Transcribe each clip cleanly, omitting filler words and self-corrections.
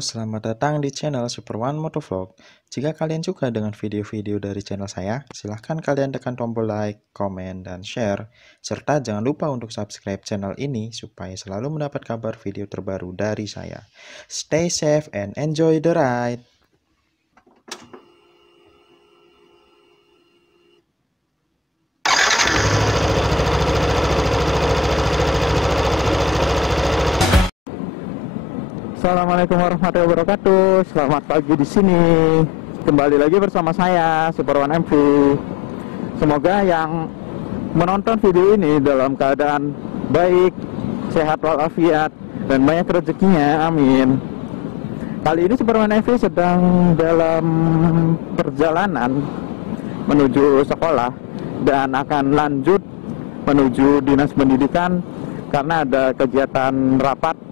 selamat datang di channel Super One Motovlog. Jika kalian suka dengan video-video dari channel saya, silahkan kalian tekan tombol like, komen, dan share. Serta jangan lupa untuk subscribe channel ini supaya selalu mendapat kabar video terbaru dari saya. Stay safe and enjoy the ride! Assalamualaikum warahmatullahi wabarakatuh. Selamat pagi di sini. Kembali lagi bersama saya Super One MV. Semoga yang menonton video ini dalam keadaan baik, sehat walafiat, dan banyak rezekinya. Amin. Kali ini Super One MV sedang dalam perjalanan menuju sekolah dan akan lanjut menuju dinas pendidikan karena ada kegiatan rapat.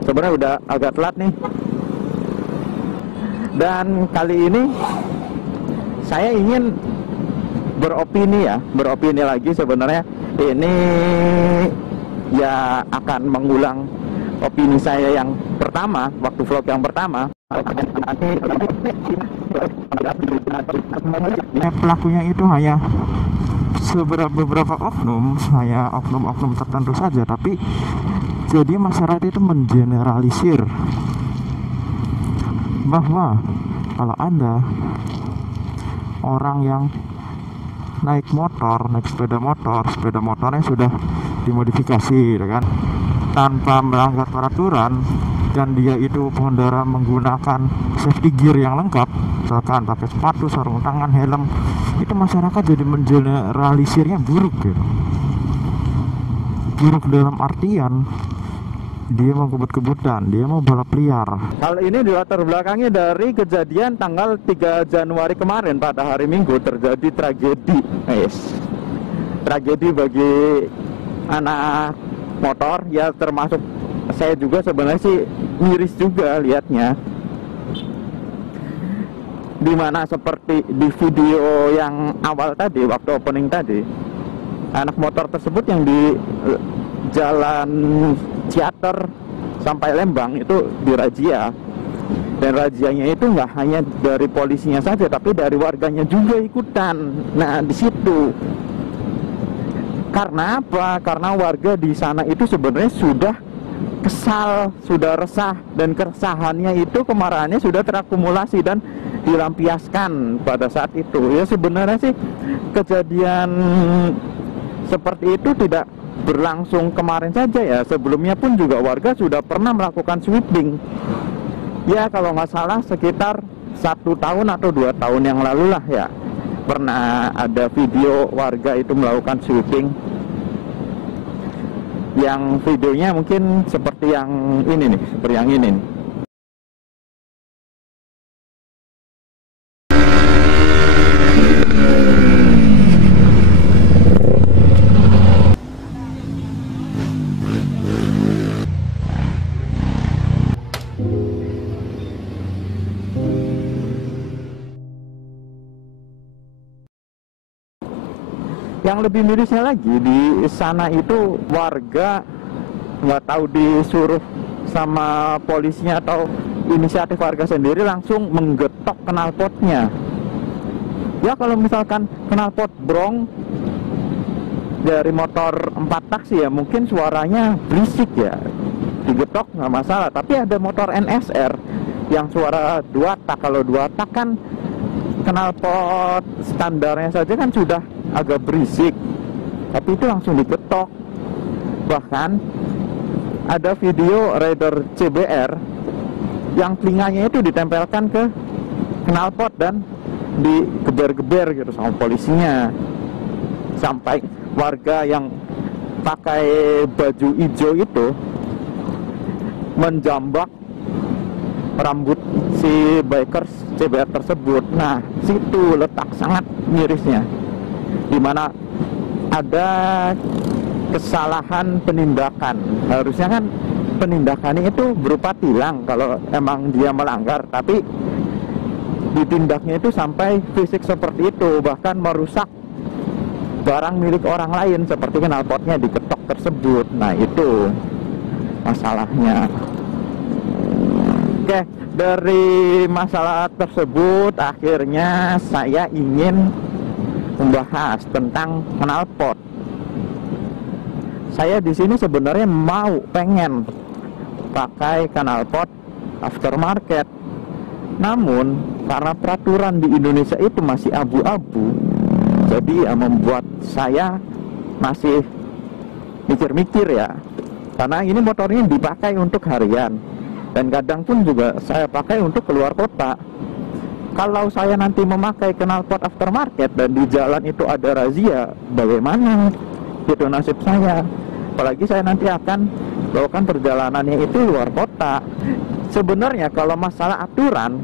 Sebenarnya udah agak telat nih. Dan kali ini saya ingin beropini lagi. Sebenarnya ini ya akan mengulang opini saya yang pertama, waktu vlog yang pertama. Pelakunya itu hanya beberapa oknum, hanya oknum-oknum tertentu saja, tapi jadi masyarakat itu mengeneralisir bahwa kalau Anda orang yang naik sepeda motornya sudah dimodifikasi, kan, tanpa melanggar peraturan, dan dia itu pengendara menggunakan safety gear yang lengkap, misalkan pakai sepatu, sarung tangan, helm, itu masyarakat jadi mengeneralisirnya buruk gitu. Buruk dalam artian dia mau kebut-kebutan, dia mau balap liar. Hal ini dilatar belakangnya dari kejadian tanggal 3 Januari kemarin. Pada hari Minggu terjadi tragedi, tragedi bagi anak motor, ya termasuk saya juga. Sebenarnya sih miris juga lihatnya, dimana seperti di video yang awal tadi, waktu opening tadi, anak motor tersebut yang di jalan Ciater sampai Lembang itu dirazia, dan razianya itu nggak hanya dari polisinya saja, tapi dari warganya juga ikutan. Nah, di situ karena apa? Karena warga di sana itu sebenarnya sudah kesal, sudah resah, dan keresahannya itu, kemarahannya sudah terakumulasi dan dilampiaskan pada saat itu. Ya sebenarnya sih kejadian seperti itu tidak berlangsung kemarin saja ya. Sebelumnya pun juga warga sudah pernah melakukan sweeping. Ya kalau nggak salah sekitar 1 tahun atau 2 tahun yang lalu lah ya, pernah ada video warga itu melakukan sweeping. Yang videonya mungkin seperti yang ini nih, seperti yang ini nih. Yang lebih mirisnya lagi, di sana itu warga nggak tahu disuruh sama polisinya atau inisiatif warga sendiri, langsung menggetok knalpotnya. Ya kalau misalkan knalpot brong dari motor 4 tak sih ya mungkin suaranya berisik ya, digetok nggak masalah. Tapi ada motor NSR yang suara 2 tak. Kalau 2 tak kan knalpot standarnya saja kan sudah agak berisik, tapi itu langsung digetok. Bahkan ada video rider CBR yang telinganya itu ditempelkan ke knalpot dan digeber-geber gitu sama polisinya, sampai warga yang pakai baju hijau itu menjambak rambut si bikers CBR tersebut. Nah, situ letak sangat mirisnya, dimana ada kesalahan penindakan. Harusnya kan penindakannya itu berupa tilang kalau emang dia melanggar, tapi ditindaknya itu sampai fisik seperti itu, bahkan merusak barang milik orang lain seperti knalpotnya diketok tersebut. Nah, itu masalahnya. Oke, dari masalah tersebut akhirnya saya ingin membahas tentang knalpot. Saya di sini sebenarnya pengen pakai knalpot aftermarket. Namun karena peraturan di Indonesia itu masih abu-abu, jadi membuat saya masih mikir-mikir ya. Karena ini motornya dipakai untuk harian, dan kadang pun juga saya pakai untuk keluar kota. Kalau saya nanti memakai knalpot aftermarket dan di jalan itu ada razia, bagaimana? Itu nasib saya. Apalagi saya nanti akan melakukan perjalanannya itu luar kota. Sebenarnya kalau masalah aturan,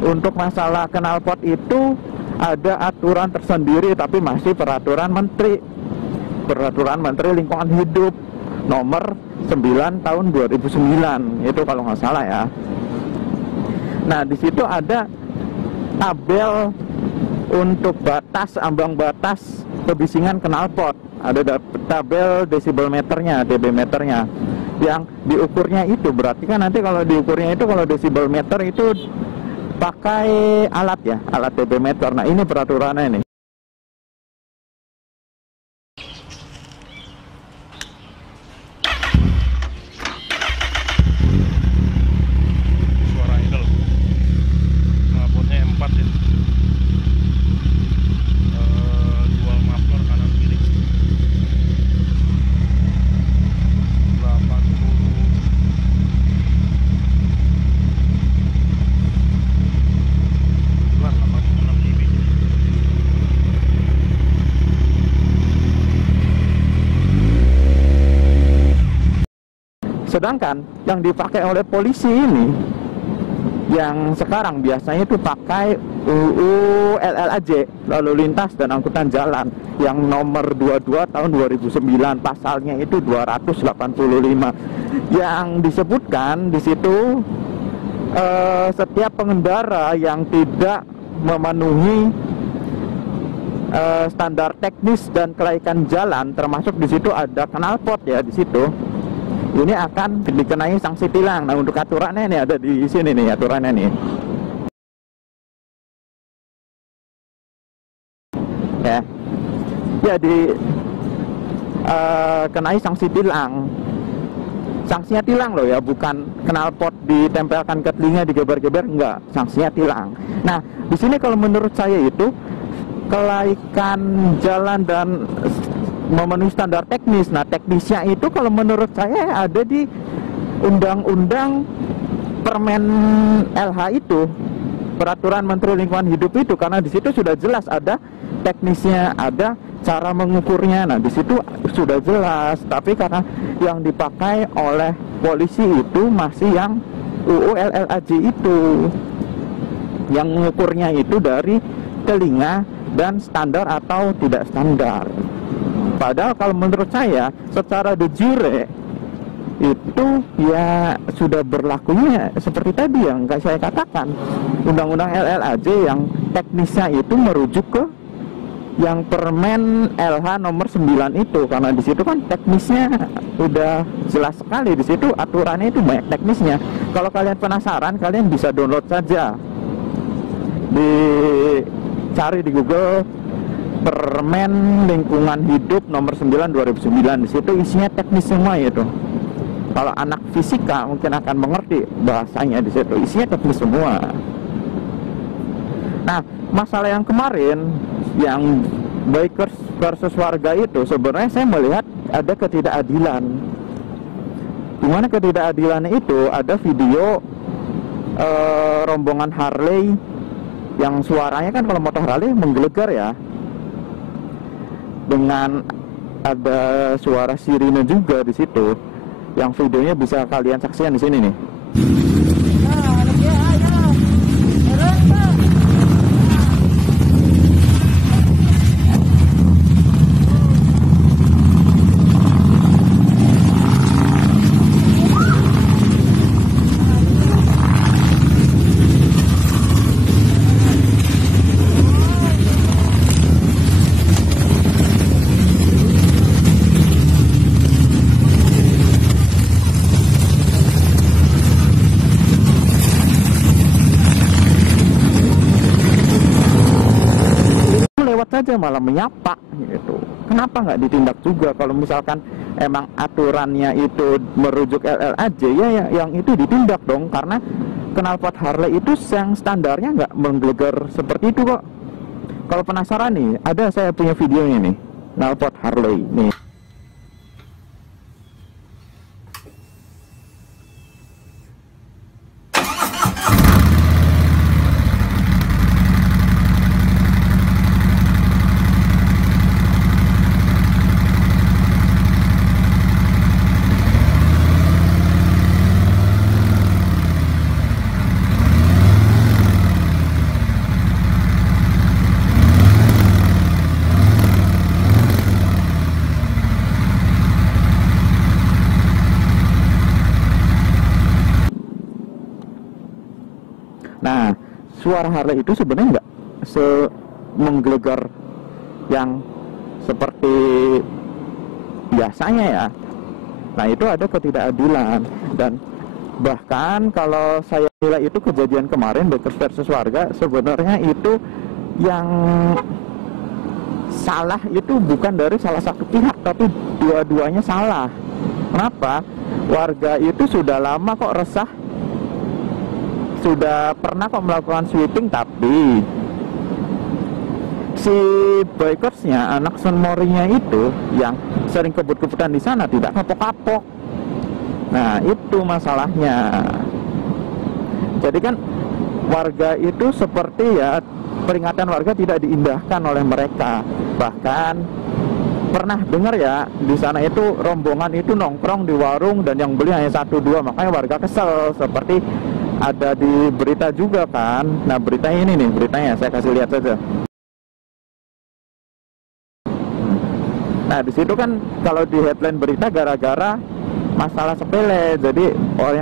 untuk masalah knalpot itu ada aturan tersendiri, tapi masih peraturan Menteri Lingkungan Hidup nomor 9 tahun 2009 itu kalau nggak salah ya. Nah, di situ ada tabel untuk ambang batas kebisingan knalpot. Ada tabel desibel meternya, dB meternya. Yang diukurnya itu berarti kan nanti kalau diukurnya itu, kalau desibel meter itu pakai alat ya, alat dB meter. Nah, ini peraturannya nih. Sedangkan yang dipakai oleh polisi ini, yang sekarang biasanya itu pakai UU LLAJ, Lalu Lintas dan Angkutan Jalan, yang nomor 22 tahun 2009, pasalnya itu 285, yang disebutkan di situ setiap pengendara yang tidak memenuhi standar teknis dan kelaikan jalan, termasuk di situ ada knalpot ya di situ, ini akan dikenai sanksi tilang. Nah, untuk aturannya ini ada di sini nih aturannya nih. Ya. Jadi kenai sanksi tilang. Sanksinya tilang loh ya, bukan knalpot ditempelkan ke telinga digeber-geber, enggak, sanksinya tilang. Nah, di sini kalau menurut saya itu kelaikan jalan dan memenuhi standar teknis. Nah, teknisnya itu kalau menurut saya ada di Undang-Undang Permen LH itu, Peraturan Menteri Lingkungan Hidup itu, karena di situ sudah jelas ada teknisnya, ada cara mengukurnya. Nah, di situ sudah jelas. Tapi karena yang dipakai oleh polisi itu masih yang UU LLAJ itu, yang mengukurnya itu dari telinga dan standar atau tidak standar. Padahal kalau menurut saya secara de jure itu ya sudah berlakunya seperti tadi yang saya katakan, Undang-Undang LLAJ yang teknisnya itu merujuk ke yang Permen LH nomor 9 itu, karena di situ kan teknisnya udah jelas sekali, di situ aturannya itu banyak teknisnya. Kalau kalian penasaran, kalian bisa download saja, dicari di Google Permen Lingkungan Hidup nomor 9 2009. Di situ isinya teknis semua itu. Kalau anak fisika mungkin akan mengerti bahasanya, di situ isinya teknis semua. Nah, masalah yang kemarin yang bikers versus warga itu, sebenarnya saya melihat ada ketidakadilan. Dimana ketidakadilannya itu ada video rombongan Harley yang suaranya kan kalau motor Harley menggelegar ya, dengan ada suara sirine juga di situ. Yang videonya bisa kalian saksikan di sini nih. aja malah menyapa gitu. Kenapa nggak ditindak juga? Kalau misalkan emang aturannya itu merujuk LLAJ, ya yang itu ditindak dong, karena knalpot Harley itu yang standarnya nggak menggelegar seperti itu kok. Kalau penasaran nih, ada saya punya videonya nih, knalpot Harley nih. Nah, suara Harley itu sebenarnya nggak menggelegar yang seperti biasanya ya. Nah, itu ada ketidakadilan, dan bahkan kalau saya nilai itu kejadian kemarin Bikers versus warga, sebenarnya itu yang salah itu bukan dari salah satu pihak, tapi dua-duanya salah. Kenapa? Warga itu sudah lama kok resah, sudah pernah kok melakukan sweeping, tapi si bikersnya, anak senmorinya itu yang sering kebut-kebutan di sana tidak kapok-kapok. Nah, itu masalahnya. Jadi kan warga itu seperti ya, peringatan warga tidak diindahkan oleh mereka. Bahkan pernah dengar ya, di sana itu rombongan itu nongkrong di warung dan yang beli hanya 1-2, makanya warga kesel. Seperti ada di berita juga kan. Nah, beritanya ini nih, beritanya saya kasih lihat saja. Nah, di situ kan kalau di headline berita gara-gara masalah sepele, jadi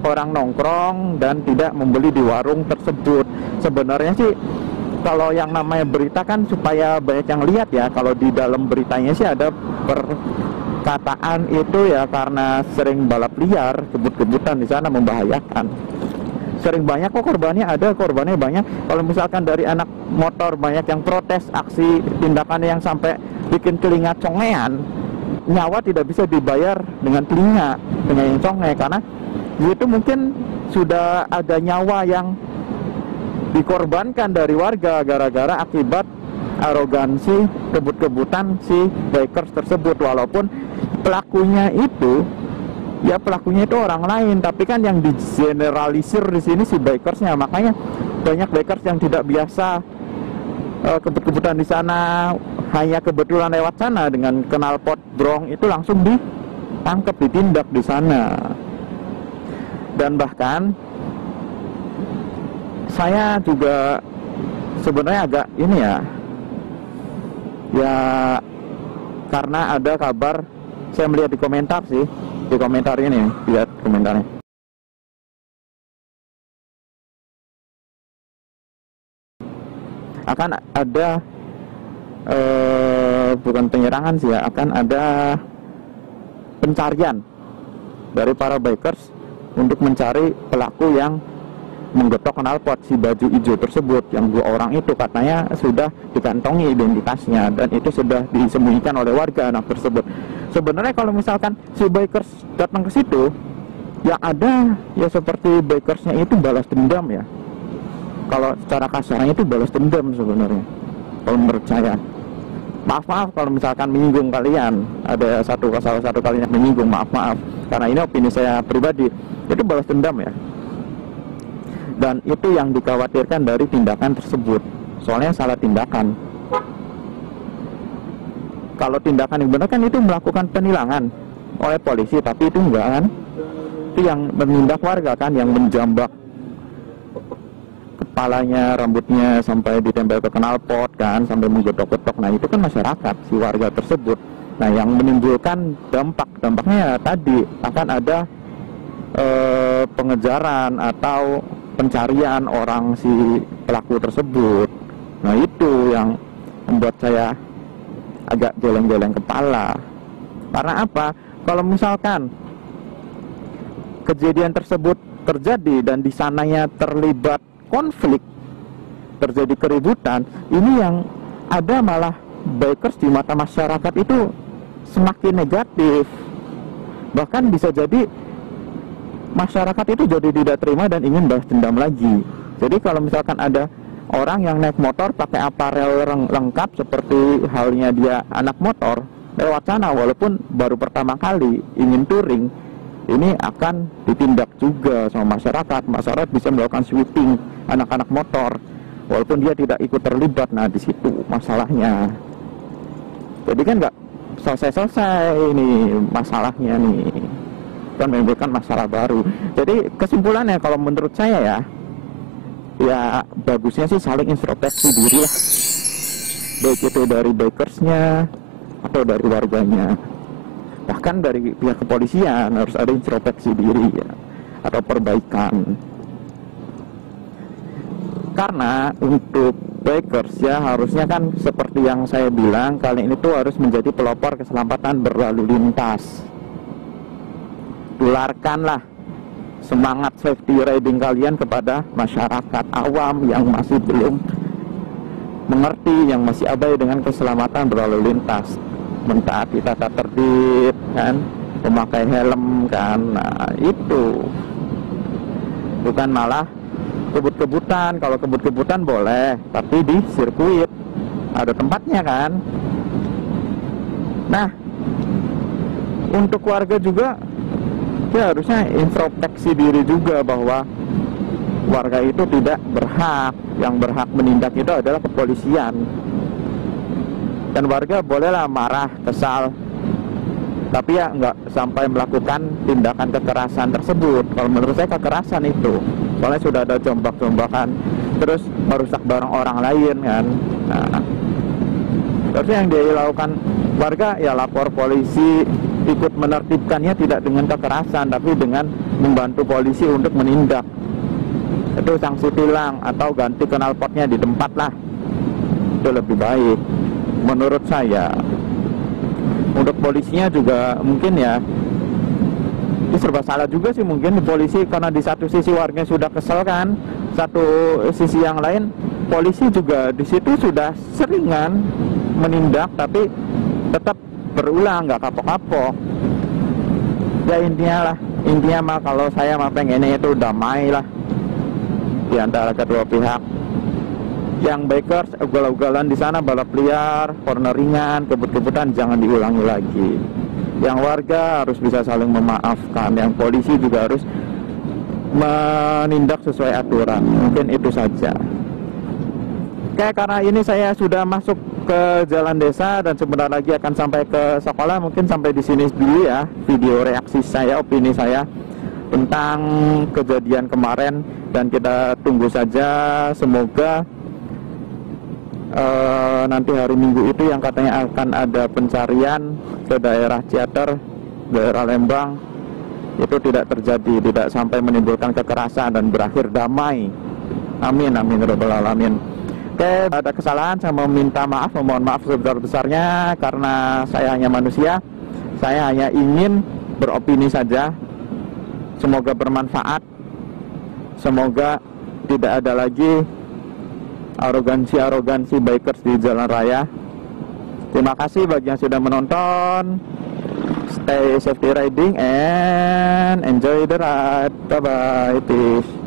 orang nongkrong dan tidak membeli di warung tersebut. Sebenarnya sih kalau yang namanya berita kan supaya banyak yang lihat ya. Kalau di dalam beritanya sih ada perkataan itu ya, karena sering balap liar, kebut-kebutan di sana membahayakan. Sering banyak kok korbannya, ada korbannya banyak. Kalau misalkan dari anak motor banyak yang protes aksi tindakannya yang sampai bikin telinga congean, nyawa tidak bisa dibayar dengan telinga yang conge, karena itu mungkin sudah ada nyawa yang dikorbankan dari warga gara-gara akibat arogansi kebut-kebutan si bikers tersebut. Walaupun pelakunya itu orang lain, tapi kan yang digeneralisir di sini si bikersnya. Makanya banyak bikers yang tidak biasa kebut-kebutan di sana, hanya kebetulan lewat sana dengan knalpot brong itu langsung ditangkap, ditindak di sana. Dan bahkan saya juga sebenarnya agak ini ya, karena ada kabar, saya melihat di komentar sih, di komentar ini, lihat komentarnya. Akan ada bukan penyerangan sih ya, akan ada pencarian dari para bikers untuk mencari pelaku yang menggetok knalpot si baju hijau tersebut. Yang 2 orang itu katanya sudah dikantongi identitasnya dan itu sudah disembunyikan oleh warga anak tersebut. Sebenarnya kalau misalkan si bikers datang ke situ, yang ada ya seperti bikersnya itu balas dendam ya. Kalau secara kasarnya itu balas dendam sebenarnya, kalau menurut saya. Maaf kalau misalkan menyinggung kalian, ada salah satu kalian yang menyinggung, maaf, karena ini opini saya pribadi. Itu balas dendam ya, dan itu yang dikhawatirkan dari tindakan tersebut. Soalnya salah tindakan. Kalau tindakan yang benar kan itu melakukan penilangan oleh polisi, tapi itu enggak kan. Itu yang menindak warga kan, yang menjambak kepalanya, rambutnya sampai ditempel ke knalpot kan, sampai menggetok-getok. Nah, itu kan masyarakat, si warga tersebut. Nah, yang menimbulkan dampaknya ya tadi akan ada pengejaran atau pencarian orang si pelaku tersebut. Nah, itu yang membuat saya agak geleng-geleng kepala. Karena apa? Kalau misalkan kejadian tersebut terjadi dan di sananya terlibat konflik, terjadi keributan, ini yang ada malah bikers di mata masyarakat itu semakin negatif. Bahkan bisa jadi masyarakat itu jadi tidak terima dan ingin balas dendam lagi. Jadi kalau misalkan ada orang yang naik motor pakai aparel lengkap seperti halnya dia anak motor lewat sana, walaupun baru pertama kali ingin touring, ini akan ditindak juga sama masyarakat. Masyarakat bisa melakukan sweeping anak-anak motor walaupun dia tidak ikut terlibat. Nah, di situ masalahnya. Jadi kan nggak selesai-selesai ini masalahnya nih, kan menimbulkan masalah baru. Jadi kesimpulannya kalau menurut saya ya bagusnya sih saling introspeksi diri lah, baik itu dari bikersnya atau dari warganya. Bahkan dari pihak kepolisian harus ada introspeksi diri ya, atau perbaikan. Karena untuk bikers ya harusnya kan seperti yang saya bilang, kalian itu harus menjadi pelopor keselamatan berlalu lintas. Tularkanlah semangat safety riding kalian kepada masyarakat awam yang masih belum mengerti, yang masih abai dengan keselamatan berlalu lintas, mentaati tata tertib kan, memakai helm kan. Nah, itu bukan malah kebut-kebutan. Kalau kebut-kebutan boleh, tapi di sirkuit ada tempatnya kan. Nah, untuk warga juga ya harusnya introspeksi diri juga bahwa warga itu tidak berhak. Yang berhak menindak itu adalah kepolisian. Dan warga bolehlah marah, kesal, tapi ya nggak sampai melakukan tindakan kekerasan tersebut. Kalau menurut saya kekerasan itu, soalnya sudah ada jombak-jombakan, terus merusak barang orang lain kan. Nah, terus yang dilakukan warga ya lapor polisi, ikut menertibkannya tidak dengan kekerasan, tapi dengan membantu polisi untuk menindak. Itu sanksi tilang atau ganti knalpotnya di tempat lah, itu lebih baik menurut saya. Untuk polisinya juga mungkin ya ini serba salah juga sih mungkin di polisi, karena di satu sisi warga sudah kesel kan, satu sisi yang lain polisi juga di situ sudah seringan menindak tapi tetap berulang, nggak kapok-kapok. Ya intinya mah kalau saya mah pengennya itu damai lah di antara kedua pihak. Yang bikers ugal-ugalan di sana, balap liar, corneringan, kebut-kebutan jangan diulangi lagi. Yang warga harus bisa saling memaafkan, yang polisi juga harus menindak sesuai aturan. Mungkin itu saja. Oke, karena ini saya sudah masuk ke jalan desa dan sebentar lagi akan sampai ke sekolah, mungkin sampai di sini dulu ya video reaksi saya, opini saya tentang kejadian kemarin, dan kita tunggu saja semoga nanti hari Minggu itu yang katanya akan ada pencarian ke daerah Ciater, daerah Lembang, itu tidak terjadi, tidak sampai menimbulkan kekerasan dan berakhir damai. Amin, amin, rabbal alamin. Oke, ada kesalahan saya meminta maaf, memohon maaf sebesar-besarnya karena saya hanya manusia. Saya hanya ingin beropini saja. Semoga bermanfaat. Semoga tidak ada lagi arogansi bikers di jalan raya. Terima kasih bagi yang sudah menonton. Stay safety riding and enjoy the ride. Bye bye. Peace.